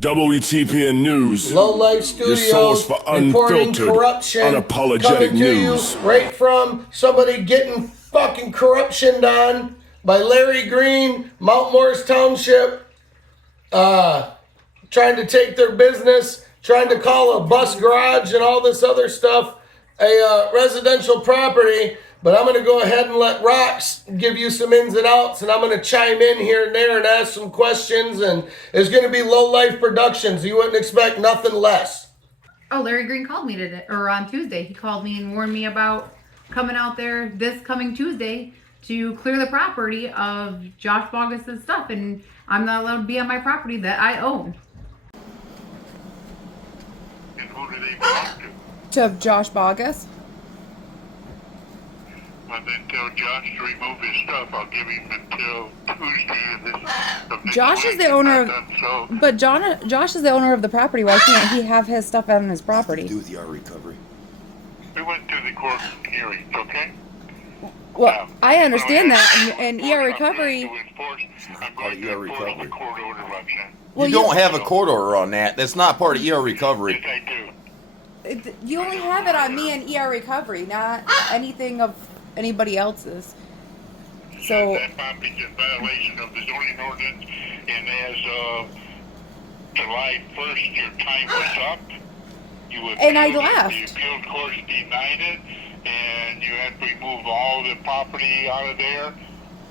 WTPN News, Low Life your Studios, source for reporting unfiltered, corruption, unapologetic coming to news. you right from somebody getting fucking corruption done by Larry Green, Mount Morris Township, trying to take their business, trying to call a bus garage and all this other stuff a residential property. But I'm going to go ahead and let Rox give you some ins and outs, and I'm going to chime in here and there and ask some questions, and it's going to be Low Life Productions. You wouldn't expect nothing less. Oh, Larry Green called me today, or on Tuesday. He called me and warned me about coming out there this coming Tuesday to clear the property of Josh Boggess' stuff, and I'm not allowed to be on my property that I own. And who do they belong to? To Josh Boggess. Well, then tell Josh to remove his stuff. I'll give him until Tuesday of this Josh week. is the owner Not done so. But Josh is the owner of the property. Why can't he have his stuff on his property? Do with the recovery. We went to the court hearings, okay? Well, I understand that, and ER recovery. I'm going to enforce the court order, Roxanne. Well, You don't have a court order on that. That's not part of ER recovery. Yes, I do. You only have it on me and ER recovery, not anything of anybody else's. So That property is in violation of the zoning ordinance, and as of July 1st, your time was up. You And I appealed it, left. The appeal court denied it, and you had to remove all the property out of there.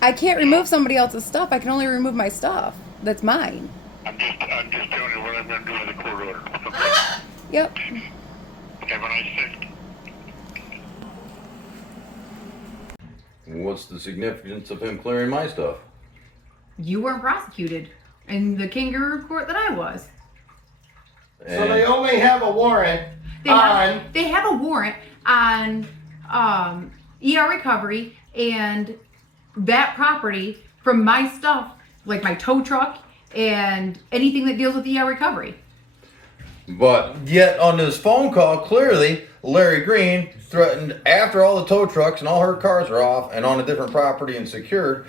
I can't remove somebody else's stuff. I can only remove my stuff. That's mine. I'm just telling you what I'm going to do with the court order. Okay? Yep. Have a nice day. What's the significance of him clearing my stuff? You weren't prosecuted in the kangaroo court that I was. So they only have a warrant They on... have a warrant on ER recovery and that property from my stuff, like my tow truck and anything that deals with ER recovery. But yet on this phone call, clearly Larry Green threatened, after all the tow trucks and all her cars are off and on a different property and secured,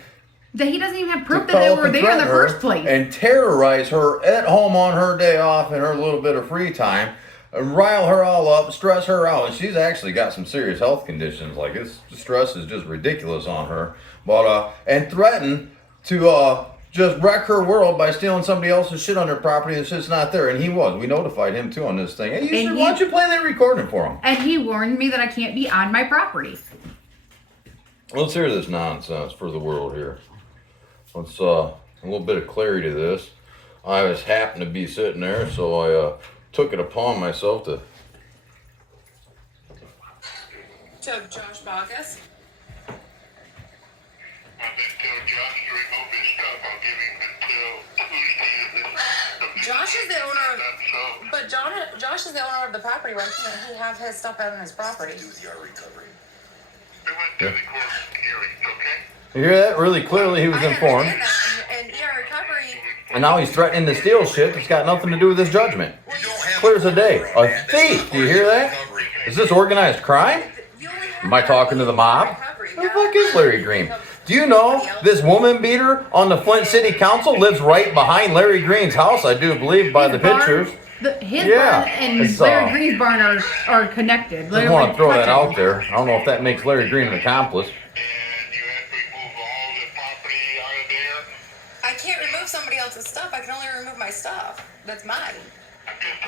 That he doesn't even have to proof that call they up were and there in the threaten her first place. and terrorize her at home on her day off and her little bit of free time, and rile her all up, stress her out. And she's actually got some serious health conditions. Like, this stress is just ridiculous on her. But and threaten to just wreck her world by stealing somebody else's shit on their property and shit's not there. And he was. We notified him too on this thing. Hey, why don't you play that recording for him? And he warned me that I can't be on my property. Let's hear this nonsense for the world here. Let's a little bit of clarity to this. I just happened to be sitting there, so I took it upon myself to Josh Boggess. Well, then tell Josh to remove his stuff. I'll give him until Tuesday of this Josh is the week. owner of- Not done so. But Josh is the owner of the property. Why can't he have his stuff out on his property? Do with the recovery. We went to the court hearings, okay? you hear that? Really clearly he was informed. And ER recovery. And now he's threatening to steal shit that's got nothing to do with his judgment. Clear as a day. A thief. Do you hear that? Is this organized crime? Am I talking to the mob? Who the fuck is Larry Green? Do you know this woman beater on the Flint City Council lives right behind Larry Green's house? I do believe by the His barn- pictures. His Yeah, barn and it's, Larry Green's barn are connected. I They're just want like to throw that touching. out there. I don't know if that makes Larry Green an accomplice. And you have to remove all the property out of there. I can't remove somebody else's stuff. I can only remove my stuff. That's mine. I'm just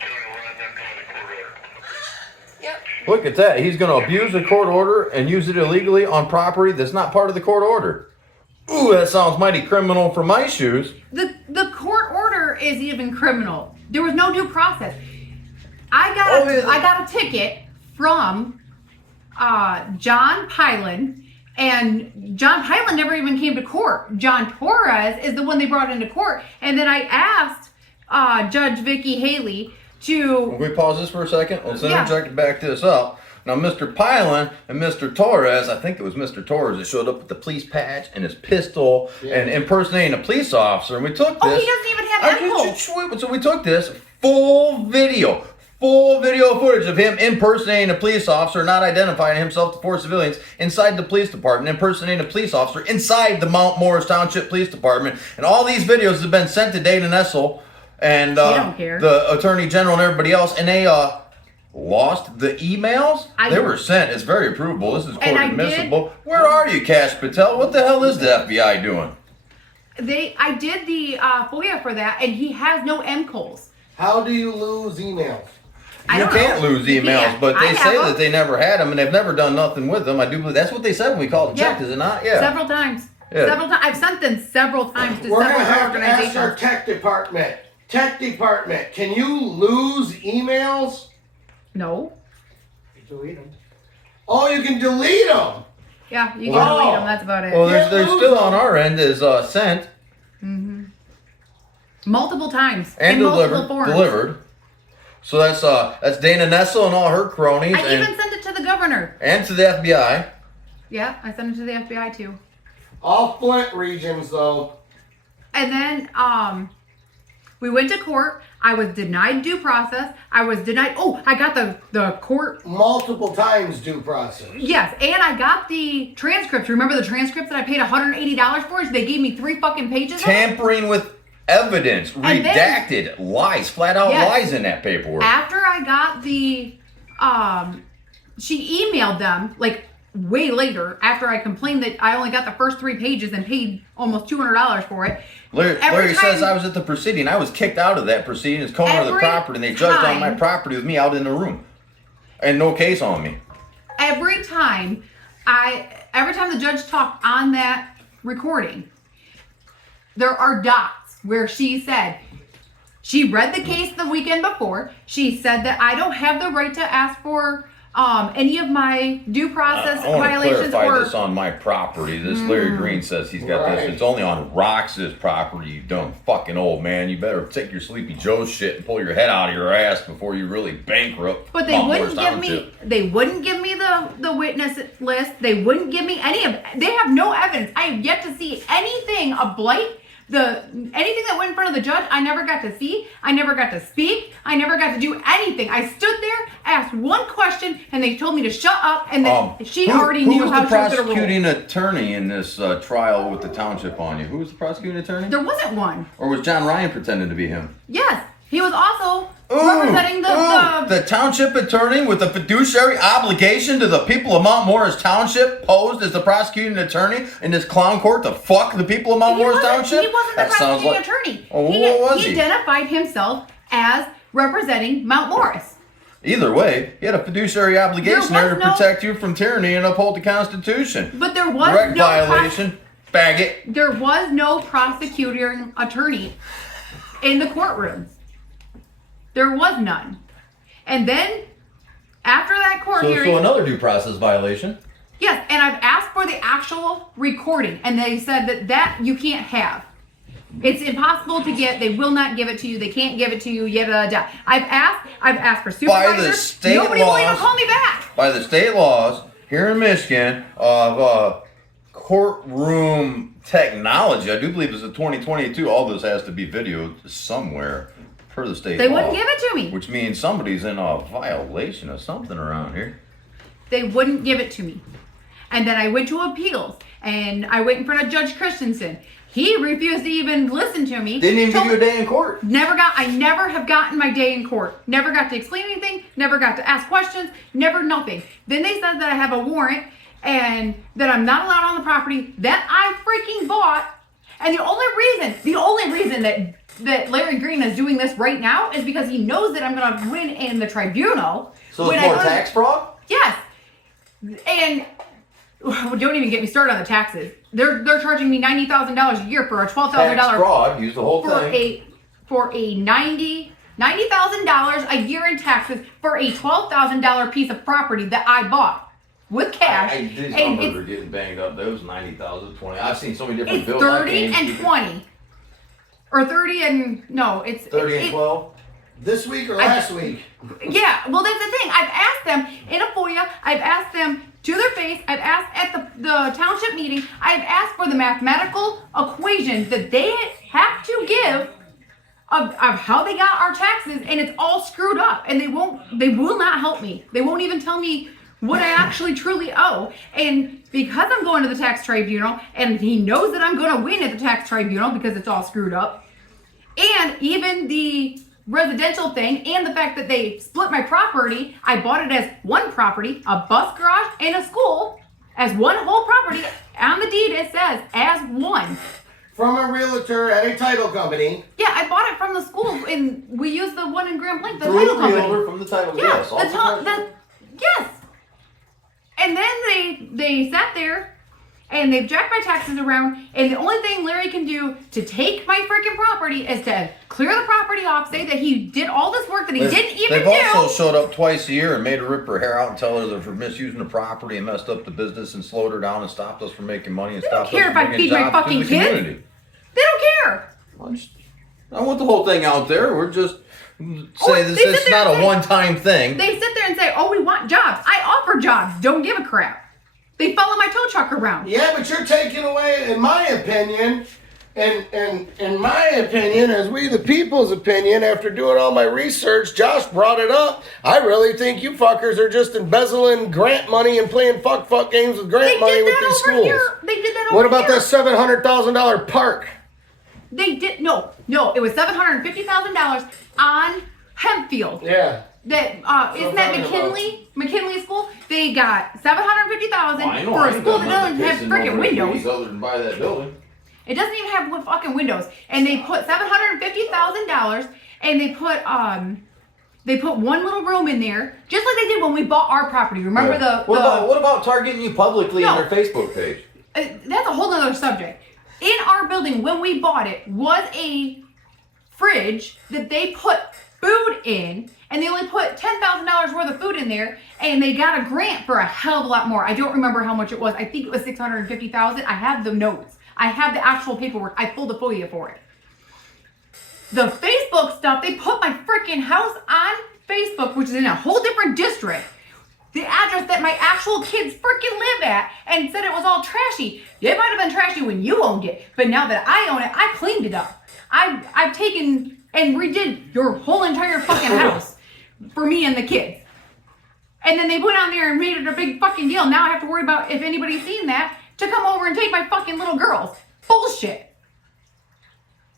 telling you what I'm going to do with the court order. Yep. Look at that. He's going to abuse a court order and use it illegally on property that's not part of the court order. Ooh, that sounds mighty criminal for my shoes. The court order is even criminal. There was no due process. I got a ticket from John Pylan, and John Pylan never even came to court. John Torres is the one they brought into court, and then I asked Judge Vicky Haley to. Can we pause this for a second? Let's Yeah. interject and back this up. Now, Mr. Pylan and Mr. Torres, I think it was Mr. Torres that showed up with the police patch and his pistol and impersonating a police officer. And we took this. Oh, he doesn't even have ammo. So we took this full video footage of him impersonating a police officer, not identifying himself to 4 civilians inside the police department, impersonating a police officer inside the Mount Morris Township Police Department. And all these videos have been sent to Dana Nessel and don't care. the attorney general and everybody else, and they lost the emails. They were sent. It's very approvable. This is court admissible. Where are you, Cash Patel? What the hell is the FBI doing? I did the FOIA for that, and he has no MCOs. How do you lose emails? You can't lose emails, can't. but they I say have that them. they never had them, and they've never done nothing with them. I do believe that's what they said when we called and checked, is it not? Yeah. Several times. Yeah. Several times. I've sent them several times to We're gonna several have to ask our organizations. tech department. Tech department, can you lose emails? No. Delete them. Oh, you can delete them. Yeah, you can Wow. delete them. That's about it. Well, Can't there's lose still them. on our end is sent Multiple times. and in multiple delivered. forms. Delivered. So that's Dana Nessel and all her cronies, I even sent it to the governor. and to the FBI. Yeah, I sent it to the FBI too. All Flint regions, though. And then we went to court. I was denied due process. I was denied. Oh, I got the court. Multiple times due process. Yes, and I got the transcripts. Remember the transcripts that I paid $180 for? They gave me 3 fucking pages of it? Tampering with evidence, And then- redacted, lies, flat out Yes. lies in that paperwork. After I got the, she emailed them like way later after I complained that I only got the first 3 pages and paid almost $200 for it. Larry Every says time- I was at the proceeding. I was kicked out of that proceeding as co-owner of the Every property, and they judged on my time- property with me out in the room, and no case on me. Every time the judge talked on that recording, there are dots where she said, she read the case the weekend before. She said that I don't have the right to ask for any of my due process I want to violations clarify or this on my property. This Larry Green says he's got Right. this. It's only on Rox's property, you dumb fucking old man. You better take your Sleepy Joe shit and pull your head out of your ass before you really bankrupt. But they Mount wouldn't Morris give me. Township. They wouldn't give me the witness list. They wouldn't give me any of it. They have no evidence. I have yet to see anything of blight. Anything that went in front of the judge, I never got to see. I never got to speak. I never got to do anything. I stood there, asked one question, and they told me to shut up. And then she already who knew was how the she was going to rule. prosecuting attorney in this trial with the township on you? Who was the prosecuting attorney? There wasn't one. Or was John Ryan pretending to be him? Yes, he was also representing the township attorney with a fiduciary obligation to the people of Mount Morris Township posed as the prosecuting attorney in this clown court to fuck the people of Mount Morris Township? He wasn't the That sounds prosecuting like- attorney. Oh, what was he he? identified himself as representing Mount Morris. Either way, he had a fiduciary obligation There there to was no- protect you from tyranny and uphold the Constitution. But there was Direct no violation, faggot. There was no prosecuting attorney in the courtroom. There was none. And then, after that court hearing, another due process violation. yes, and I've asked for the actual recording, and they said that you can't have. It's impossible to get. They will not give it to you. They can't give it to you. Yada yada. I've asked for supervisors. state Nobody will even laws. call me back. By the state laws here in Michigan of courtroom technology, I do believe it's a 2022. All this has to be videoed somewhere per the state They law. wouldn't give it to me. Which means somebody's in a violation of something around here. They wouldn't give it to me. And then I went to appeals, and I went in front of Judge Christensen. He refused to even listen to me. Didn't even give Told you a me- day in court. I never have gotten my day in court. Never got to explain anything. Never got to ask questions. Never nothing. Then they said that I have a warrant and that I'm not allowed on the property that I freaking bought. And the only reason that Larry Green is doing this right now is because he knows that I'm going to win in the tribunal. So When it's I more go to- tax fraud? Yes. And don't even get me started on the taxes. They're charging me $90,000 a year for a $12,000 Tax fraud, use the whole thing. for a $90,000 a year in taxes for a $12,000 piece of property that I bought with cash. These And numbers it's, are getting banged up. Those 90,000, 20. I've seen so many different it's bills. I 30 can't and even- 20. Or 30 and no, it's 30 and 12. This week or last week? Yeah, well, that's the thing. I've asked them in a FOIA. I've asked them to their face. I've asked at the township meeting. I've asked for the mathematical equation that they have to give of how they got our taxes, and it's all screwed up. And they will not help me. They won't even tell me what I actually truly owe. And because I'm going to the tax tribunal, and he knows that I'm going to win at the tax tribunal because it's all screwed up, And even the residential thing and the fact that they split my property, I bought it as one property, a bus garage and a school, as one whole property. On the deed it says as one. From a realtor at a title company. Yeah, I bought it from the school and we used the one in Grand Blanc, the Through title the company. realtor from the title. Yeah, Yes. yes. And then they sat there and they've jacked my taxes around, and the only thing Larry can do to take my freaking property is to clear the property off, say that he did all this work that he didn't even They've do. also showed up twice a year and made her rip her hair out and tell her that for misusing the property and messed up the business and slowed her down and stopped us from making money and They don't stopped care us if from I bringing feed my jobs to fucking the kids. community. They don't care. I want the whole thing out there. We're just say they this sit is there not and a say- one-time thing. They sit there and say, "Oh, we want jobs." I offer jobs. Don't give a crap. They follow my tow truck around. Yeah, but you're taking away, in my opinion, and in my opinion, as we the people's opinion, after doing all my research, Josh brought it up. I really think you fuckers are just embezzling grant money and playing fuck games with grant They money did with that these over schools. here. They did that over What about here. that $700,000 park? They did no. It was $750,000 on Hempfield. Yeah. That isn't that McKinley School? They got $750,000 I know, for I a ain't school got that nothing doesn't have pissing freaking over windows. trees other than buy that building. It doesn't even have fucking windows. And they put $750,000 and they put one little room in there, just like they did when we bought our property. Remember Yeah. the What about targeting you publicly No. on their Facebook page? that's a whole other subject. In our building when we bought it was a fridge that they put food in, and they only put $10,000 worth of food in there, and they got a grant for a hell of a lot more. I don't remember how much it was. I think it was $650,000. I have the notes. I have the actual paperwork. I pulled a FOIA for it. The Facebook stuff, they put my freaking house on Facebook, which is in a whole different district. The address that my actual kids freaking live at, and said it was all trashy. It might have been trashy when you owned it, but now that I own it, I cleaned it up. I've taken and redid your whole entire fucking house for me and the kids. And then they went on there and made it a big fucking deal. Now I have to worry about if anybody's seen that to come over and take my fucking little girls. Bullshit.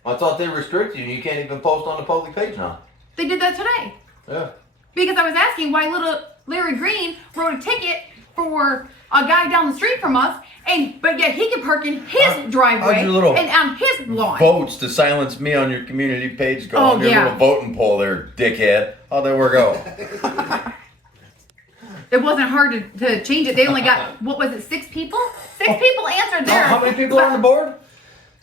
I thought they restricted you. You can't even post on the public page now. They did that today. Yeah. Because I was asking why little Larry Green wrote a ticket for a guy down the street from us, but yet he could park in his driveway how's your little and on his lawn. Votes to silence me on your community page go Oh, on your yeah. little voting poll there, dickhead. How'd that work out? It wasn't hard to change it. They only got, what was it, 6 people? 6 people answered there. How many people are on the board?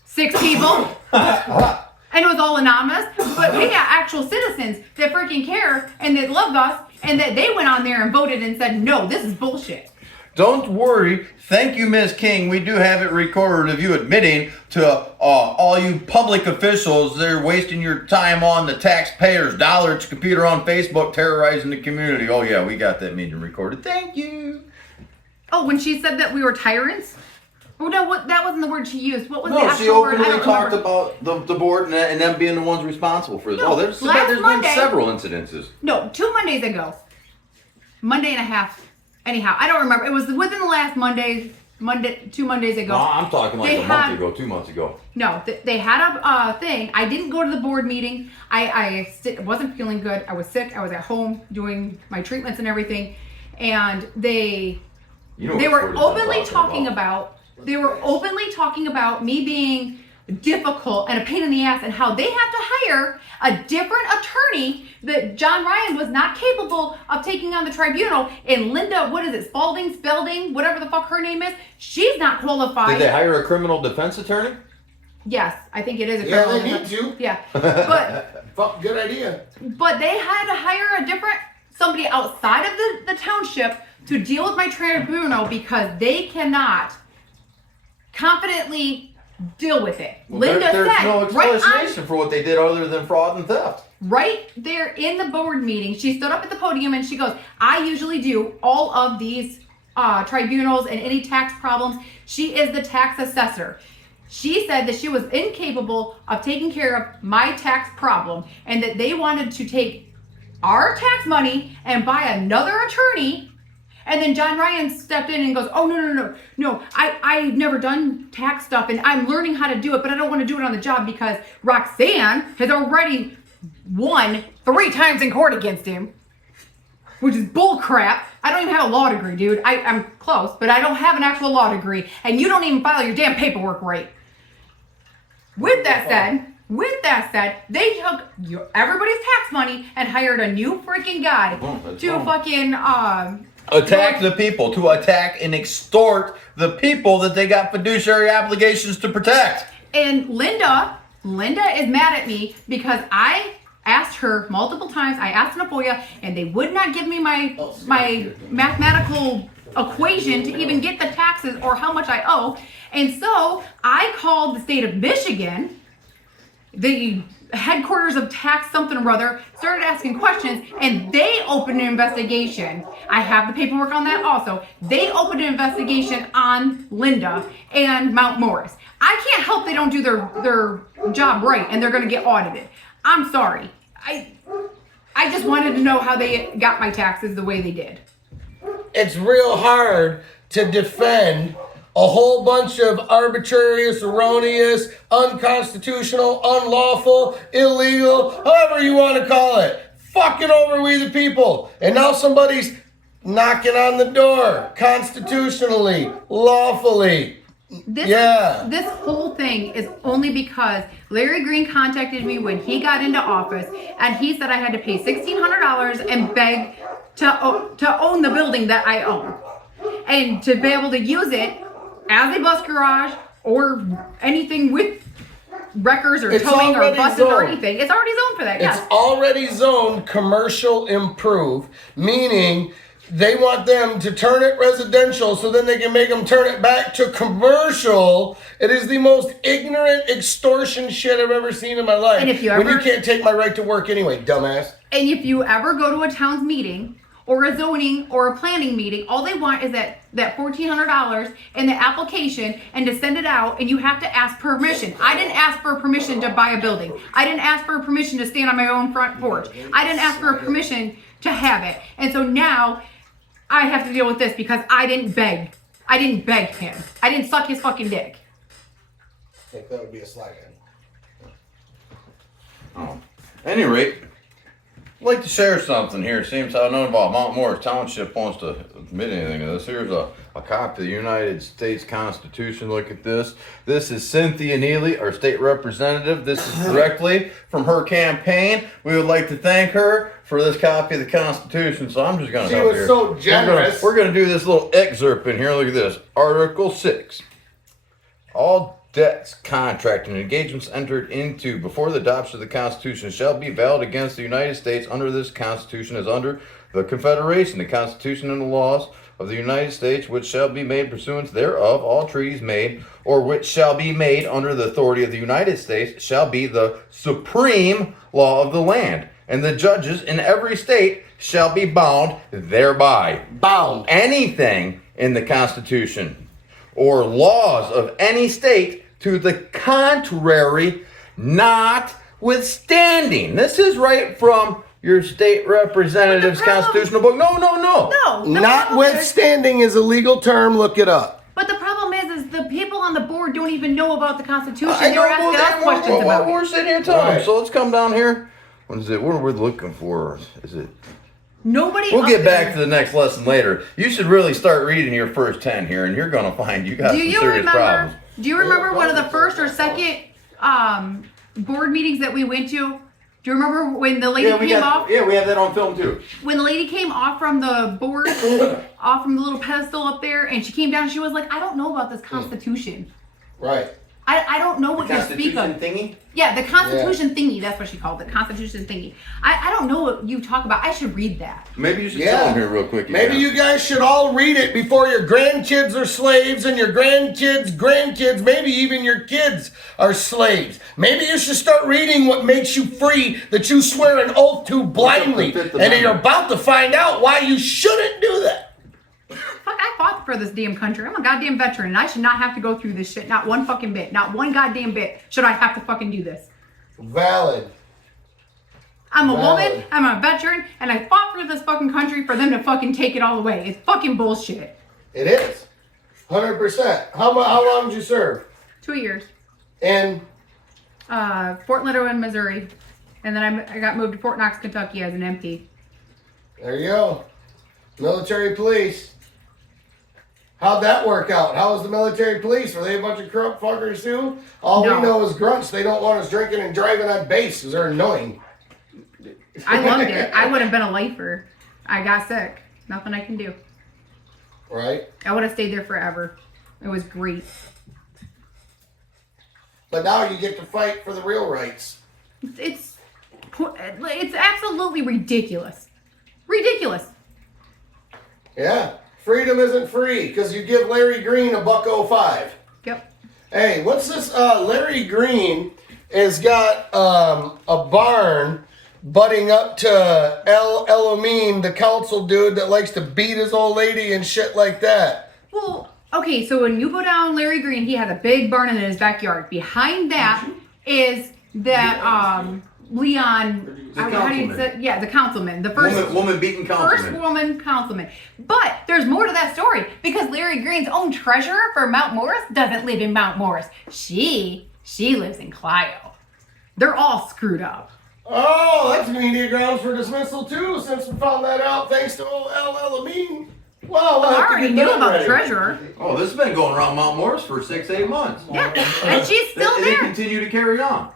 6 people. And it was all anonymous. But we got actual citizens that freaking care and that love us, and that they went on there and voted and said, no, this is bullshit. Don't worry. Thank you, Ms. King. We do have it recorded of you admitting to all you public officials that are wasting your time on the taxpayers' dollar at your computer on Facebook terrorizing the community. Oh, yeah, we got that meeting recorded. Thank you. Oh, when she said that we were tyrants? Oh, no, that wasn't the word she used. What was the No, actual she word? I openly don't talked remember. about the board and them being the ones responsible for this. No, There's last been Monday- several incidences. No, 2 Mondays ago. Monday and a half. Anyhow, I don't remember. It was within the last 2 Mondays ago. No, I'm talking like They a had- month ago, 2 months ago. No, they had a thing. I didn't go to the board meeting. I wasn't feeling good. I was sick. I was at home doing my treatments and everything. And they You know they what were Florida's openly talking talking about me being difficult and a pain in the ass, and how they have to hire a different attorney that John Ryan was not capable of taking on the tribunal. And Linda, what is it, Spalding, whatever the fuck her name is, she's not qualified. Did they hire a criminal defense attorney? Yes, I think it is a Yeah, criminal they need defense. to. Yeah, but Fuck, good idea. they had to hire somebody outside of the township to deal with my tribunal, because they cannot confidently deal with it. Well, Linda there's said no right explanation for what they did other than fraud and theft. right there in the board meeting, she stood up at the podium and she goes, I usually do all of these tribunals and any tax problems. She is the tax assessor. She said that she was incapable of taking care of my tax problem, and that they wanted to take our tax money and buy another attorney And then John Ryan stepped in and goes, oh, no, I've never done tax stuff and I'm learning how to do it, but I don't want to do it on the job because Roxanne has already won 3 times in court against him, which is bull crap. I don't even have a law degree, dude. I'm close, but I don't have an actual law degree, and you don't even file your damn paperwork right. With that said, they took everybody's tax money and hired a new freaking guy to fucking attack the people, to attack and extort the people that they got fiduciary obligations to protect. And Linda is mad at me because I asked her multiple times. I asked in a FOIA, and they would not give me my mathematical equation to even get the taxes or how much I owe. And so I called the state of Michigan, the headquarters of tax something or other, started asking questions, and they opened an investigation. I have the paperwork on that also. They opened an investigation on Linda and Mount Morris. I can't help they don't do their job right, and they're going to get audited. I'm sorry. I just wanted to know how they got my taxes the way they did. It's real hard to defend a whole bunch of arbitrary, erroneous, unconstitutional, unlawful, illegal, however you want to call it, fucking over we the people. And now somebody's knocking on the door constitutionally, lawfully. This whole thing is only because Larry Green contacted me when he got into office, and he said I had to pay $1,600 and beg to own the building that I own, and to be able to use it as a bus garage or anything with wreckers or towing or buses or anything. It's already zoned for that. Yes. It's already zoned commercial improve, meaning they want them to turn it residential so then they can make them turn it back to commercial. It is the most ignorant extortion shit I've ever seen in my life. And if you when you can't take my right to work anyway, dumbass. And if you ever go to a town's meeting or a zoning or a planning meeting, all they want is that $1,400 in the application and to send it out, and you have to ask permission. I didn't ask for permission to buy a building. I didn't ask for permission to stand on my own front porch. I didn't ask for permission to have it. And so now I have to deal with this because I didn't beg. I didn't beg him. I didn't suck his fucking dick. I think that would be a slide in. Oh. At any rate, I'd like to share something here. Seems I know about Mount Morris Township wants to admit anything to this. Here's a copy of the United States Constitution. Look at this. This is Cynthia Neely, our state representative. This is directly from her campaign. We would like to thank her for this copy of the Constitution. So I'm just going to help here. She was so generous. We're going to do this little excerpt in here. Look at this. Article 6. All debts, contracts, and engagements entered into before the adoption of the Constitution shall be valid against the United States under this Constitution as under the Confederation, the Constitution and the laws of the United States, which shall be made pursuant thereof. All treaties made or which shall be made under the authority of the United States shall be the supreme law of the land, and the judges in every state shall be bound thereby. Bound. Anything in the Constitution or laws of any state to the contrary, notwithstanding. This is right from your state representative's constitutional book. No. No. Notwithstanding is a legal term. Look it up. But the problem is the people on the board don't even know about the Constitution. I They were know asking us questions about we're it. sitting here telling them. Right. So let's come down here. What is it? What are we looking for? Is it? Nobody. We'll up get back there- to the next lesson later. You should really start reading your first 10 here, and you're going to find you got some serious problems. Do you remember one of the first or second board meetings that we went to? Do you remember when the lady came off? Yeah, we have that on film too. When the lady came off from the board, off from the little pedestal up there, and she came down, she was like, I don't know about this Constitution. Right. I don't know what you speak of. thingy? Yeah, the Constitution thingy. That's what she called it. Constitution thingy. I don't know what you talk about. I should read that. Maybe you should tell them here real quick. Maybe you guys should all read it before your grandkids are slaves and your grandkids, maybe even your kids are slaves. Maybe you should start reading what makes you free that you swear an oath to blindly. And you're about to find out why you shouldn't do that. Fuck, I fought for this damn country. I'm a goddamn veteran, and I should not have to go through this shit. Not one fucking bit. Not one goddamn bit should I have to fucking do this. Valid. I'm a Valid. woman, I'm a veteran, and I fought for this fucking country for them to fucking take it all away. It's fucking bullshit. It is. 100%. How long did you serve? 2 years. And Fort Leonard, Missouri. And then I got moved to Fort Knox, Kentucky as an MP. there you go. Military police. How'd that work out? How was the military police? Were they a bunch of corrupt fuckers too? All No. we know is grunts. They don't want us drinking and driving on base because they're annoying. I loved it. I would have been a lifer. I got sick. Nothing I can do. Right? I would have stayed there forever. It was great. But now you get to fight for the real rights. It's absolutely ridiculous. Ridiculous. Yeah. Freedom isn't free because you give Larry Green $1.05. Yep. Hey, what's this? Larry Green has got a barn butting up to El Elamine, the council dude that likes to beat his old lady and shit like that. Well, okay, so when you go down Larry Green, he has a big barn in his backyard. Behind that is that Leon, how do you say? Yeah, the councilman, the first Woman beating first councilman. woman councilman. But there's more to that story because Larry Green's own treasurer for Mount Morris doesn't live in Mount Morris. She lives in Clio. They're all screwed up. Oh, that's media grounds for dismissal too, since we found that out thanks to old El Elamine. Well, I already knew about the treasurer. Oh, this has been going around Mount Morris for 6-8 months. Yeah, and she's still They there. continue to carry on.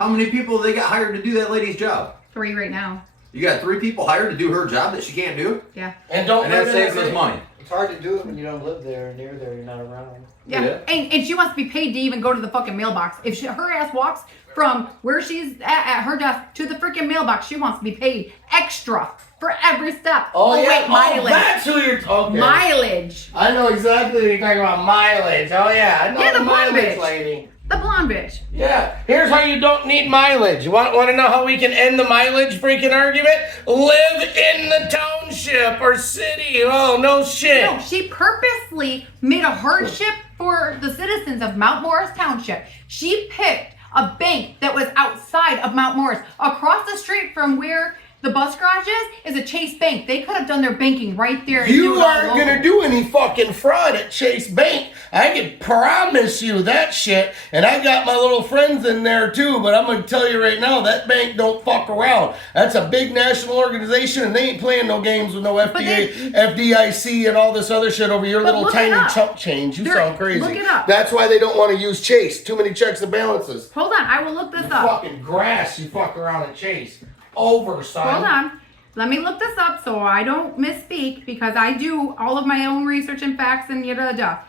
How many people they got hired to do that lady's job? 3 right now. You got 3 people hired to do her job that she can't do? Yeah. And don't And that live in saves the us city. money. It's hard to do it when you don't live there or near there. You're not around. Yeah. Yeah. And she wants to be paid to even go to the fucking mailbox. If her ass walks from where she's at her desk to the freaking mailbox, she wants to be paid extra for every step. Oh, yeah. Wait, mileage. That's who you're talking. Mileage. I know exactly what you're talking about. Mileage. Oh yeah, I know Yeah, the blonde mileage bitch. lady. The blonde bitch. Yeah. Here's how you don't need mileage. You want to know how we can end the mileage freaking argument? Live in the township or city. Oh no shit. No, she purposely made a hardship for the citizens of Mount Morris Township. She picked a bank that was outside of Mount Morris. Across the street from where the bus garage is a Chase Bank. They could have done their banking right there. And do You it all aren't local. gonna do any fucking fraud at Chase Bank. I can promise you that shit. And I got my little friends in there too, but I'm gonna tell you right now, that bank don't fuck around. That's a big national organization and they ain't playing no games with no FDA, FDIC and all this other shit over your But little look it tiny up. chump change. You They're- sound crazy. look it up. That's why they don't want to use Chase. Too many checks and balances. Hold on, I will look this up. Fucking grass you fuck around at Chase. Over, son. Hold on. Let me look this up so I don't misspeak because I do all of my own research and facts and yada yada.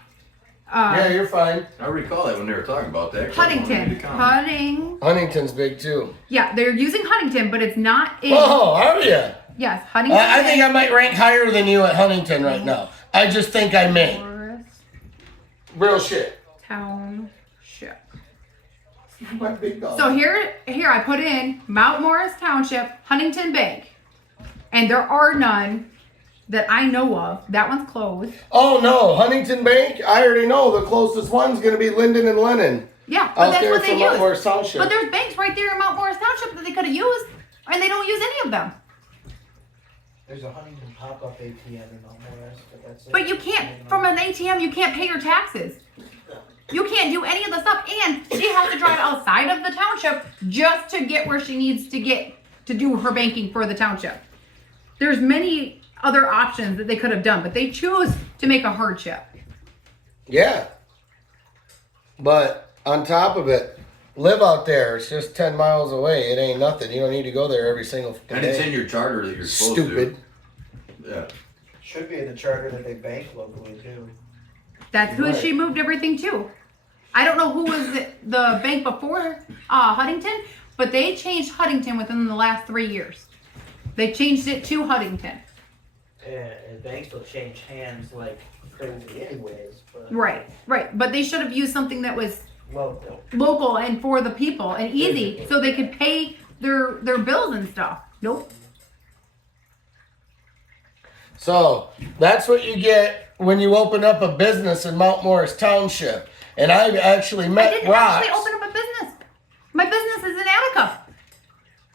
Yeah, you're fine. I recall that when they were talking about that. 'cause I wanted Huntington. you to comment. Huntington's big too. Yeah, they're using Huntington, but it's not in. Oh, are you? Yes, Huntington. I think I might rank higher than you at Huntington right now. I just think I may. Morris Real shit. Township. My big dog. So here I put in Mount Morris Township, Huntington Bank, and there are none that I know of. That one's closed. Oh no, Huntington Bank. I already know the closest one's gonna be Linden and Lennon. Yeah, but Out that's there what they from Mount use. Morris Township. But there's banks right there in Mount Morris Township that they could have used, and they don't use any of them. There's a Huntington pop-up ATM in Mount Morris, but that's it. But you can't, from an ATM, you can't pay your taxes. You can't do any of the stuff, and she has to drive outside of the township just to get where she needs to get to do her banking for the township. There's many other options that they could have done, but they choose to make a hardship. Yeah. But on top of it, live out there. It's just 10 miles away. It ain't nothing. You don't need to go there every single fucking And it's in day. your charter that you're supposed Stupid. to. Yeah. Should be in the charter that they bank locally too. That's who Right. she moved everything to. I don't know who was the bank before Huntington, but they changed Huntington within the last 3 years. They changed it to Huntington. And banks will change hands like crazy anyways. But Right. But they should have used something that was local. local and for the people and easy so they could pay their bills and stuff. Nope. So that's what you get when you open up a business in Mount Morris Township. And I've actually I met didn't Rox. actually open up a business. My business is in Attica.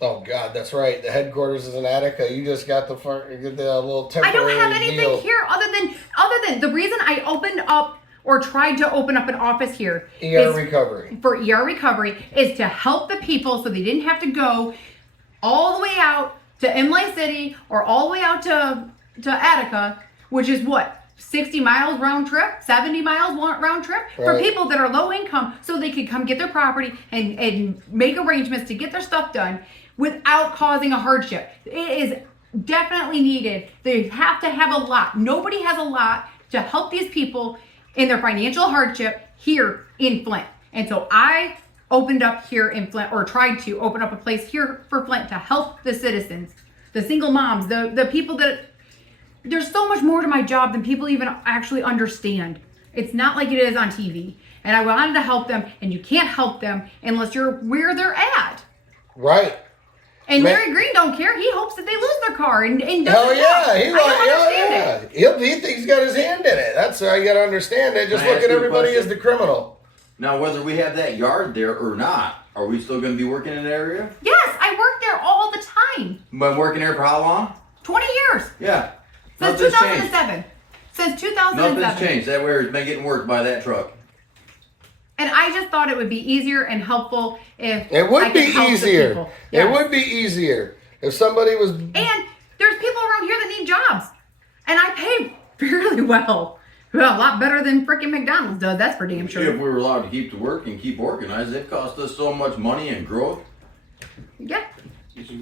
Oh God, that's right. The headquarters is in Attica. You just got the little I temporary don't have anything deal. here other than the reason I opened up or tried to open up an office here ER recovery. for ER recovery is to help the people so they didn't have to go all the way out to Imlay City or all the way out to Attica, which is what? 60 miles round trip, 70 miles round trip for Right. people that are low income so they could come get their property and make arrangements to get their stuff done without causing a hardship. It is definitely needed. They have to have a lot. Nobody has a lot to help these people in their financial hardship here in Flint. And so I opened up here in Flint, or tried to open up a place here for Flint to help the citizens, the single moms, the people that... There's so much more to my job than people even actually understand. It's not like it is on TV. And I wanted to help them, and you can't help them unless you're where they're at. Right. And Man. Larry Green don't care. He hopes that they lose their car and doesn't Hell know. yeah. He I like, don't hell understand yeah. it. He thinks he's got his hand in it. That's how you got to understand it. Just Can I look ask at you a everybody question? as the criminal. Now, whether we have that yard there or not, are we still going to be working in that area? Yes, I work there all the time. Been working there for how long? 20 years. Yeah. Since Nothing's changed. 2007. Since 2007. Nothing's changed. That ware's been getting worked by that truck. And I just thought it would be easier and helpful if It would I be could help the easier. people. It Yes. would be easier if somebody was. And there's people around here that need jobs. And I pay fairly well. Well, a lot better than freaking McDonald's does, that's for damn If sure. we were allowed to keep to work and keep organized, it cost us so much money and growth. Yeah.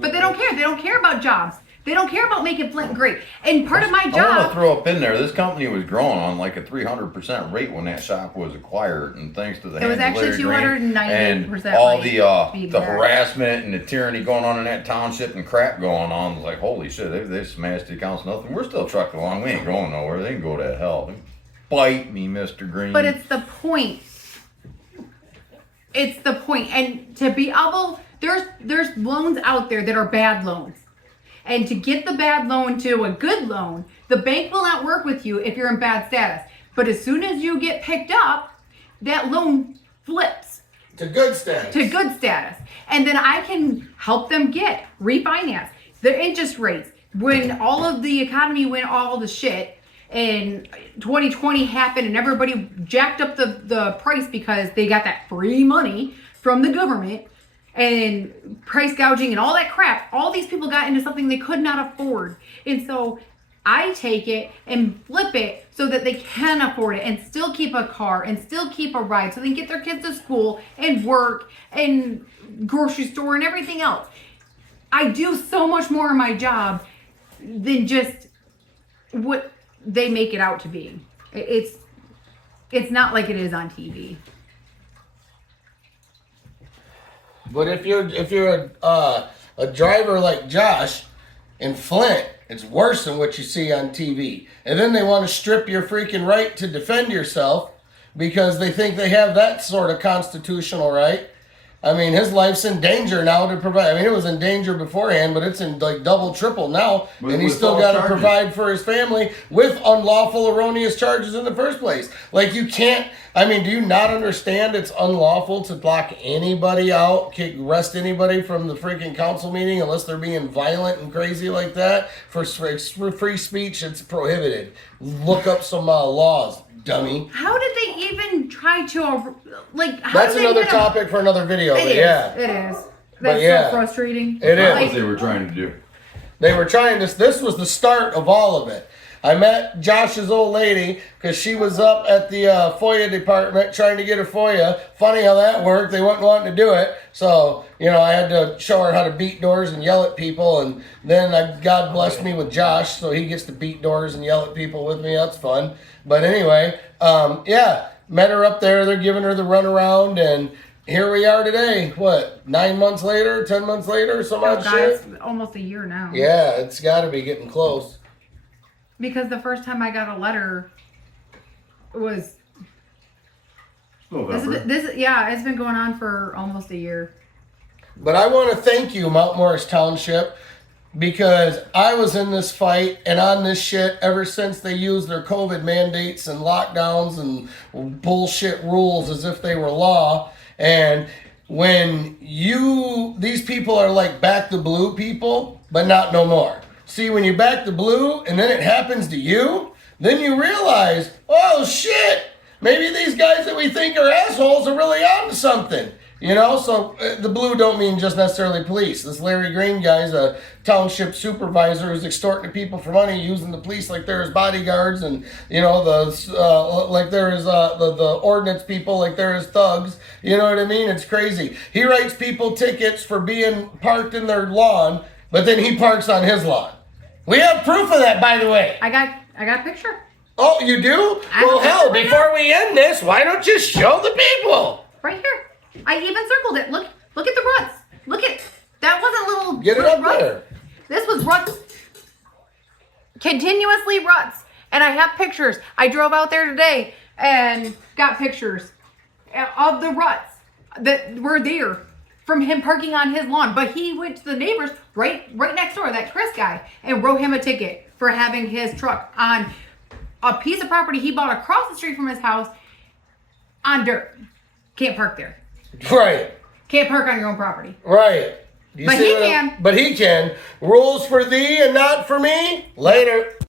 But they don't care. They don't care about jobs. They don't care about making Flint great. And part of my I want to job... throw up in there. This company was growing on like a 300% rate when that shop was acquired, and thanks to the It was hands of actually Larry Green 298% and all rate, the to be the exact. harassment and the tyranny going on in that township and crap going on. It's like holy shit, they smashed the accounts. Nothing. We're still trucking along. We ain't going nowhere. They can go to hell. Bite me, Mr. Green. But it's the point. It's the point. And to be able... There's loans out there that are bad loans. And to get the bad loan to a good loan, the bank will not work with you if you're in bad status. But as soon as you get picked up, that loan flips To good status. to good status. And then I can help them get refinance. The interest rates, when all of the economy went all to shit and 2020 happened and everybody jacked up the price because they got that free money from the government, and price gouging and all that crap, all these people got into something they could not afford. And so I take it and flip it so that they can afford it and still keep a car and still keep a ride so they can get their kids to school and work and grocery store and everything else. I do so much more in my job than just what they make it out to be. It's not like it is on TV. But if you're a driver like Josh in Flint, it's worse than what you see on TV. And then they want to strip your freaking right to defend yourself because they think they have that sort of constitutional right. I mean, his life's in danger now to provide. I mean, it was in danger beforehand, but it's in like double, triple now. And he's still got to provide for his family with unlawful, erroneous charges in the first place. Like, you can't, I mean, do you not understand it's unlawful to block anybody out, arrest anybody from the freaking council meeting unless they're being violent and crazy like that? For free speech, it's prohibited. Look up some laws, dummy. How did they even try to, like, how That's did they another get topic for another video, It but is. yeah. It is. But That's yeah. so frustrating. It is. That's Like, what they were trying to do. They were trying this was the start of all of it. I met Josh's old lady because she was up at the FOIA department trying to get her FOIA. Funny how that worked. They weren't wanting to do it. So, you know, I had to show her how to beat doors and yell at people. And then God blessed me with Josh, so he gets to beat doors and yell at people with me. That's fun. But anyway, yeah, met her up there. They're giving her the runaround. And here we are today. What, 9 months later, 10 months later, some oh odd God, shit? it's almost a year now. Yeah, it's got to be getting close. Because the first time I got a letter was November. it's been going on for almost a year. But I want to thank you, Mount Morris Township, because I was in this fight and on this shit ever since they used their COVID mandates and lockdowns and bullshit rules as if they were law. And when these people are like back the blue people, but not no more. See, when you back the blue and then it happens to you, then you realize, oh shit, maybe these guys that we think are assholes are really onto something. You know, so the blue don't mean just necessarily police. This Larry Green guy's a township supervisor who's extorting people for money, using the police like they're his bodyguards, and you know like they're his the ordnance people like they're his thugs. You know what I mean? It's crazy. He writes people tickets for being parked in their lawn, but then he parks on his lawn. We have proof of that, by the way. I got a picture. Oh, you do? I Well, have a hell, picture right before we end this, why don't you show the people? Right here. I even circled it. Look at the ruts. Look at that wasn't little Get it up ruts. there. This was ruts. Continuously ruts. And I have pictures. I drove out there today and got pictures of the ruts that were there from him parking on his lawn. But he went to the neighbors right next door, that Chris guy, and wrote him a ticket for having his truck on a piece of property he bought across the street from his house on dirt. Can't park there. Right. Can't park on your own property. Right. You But see he what I'm- can. But he can. Rules for thee and not for me. Later.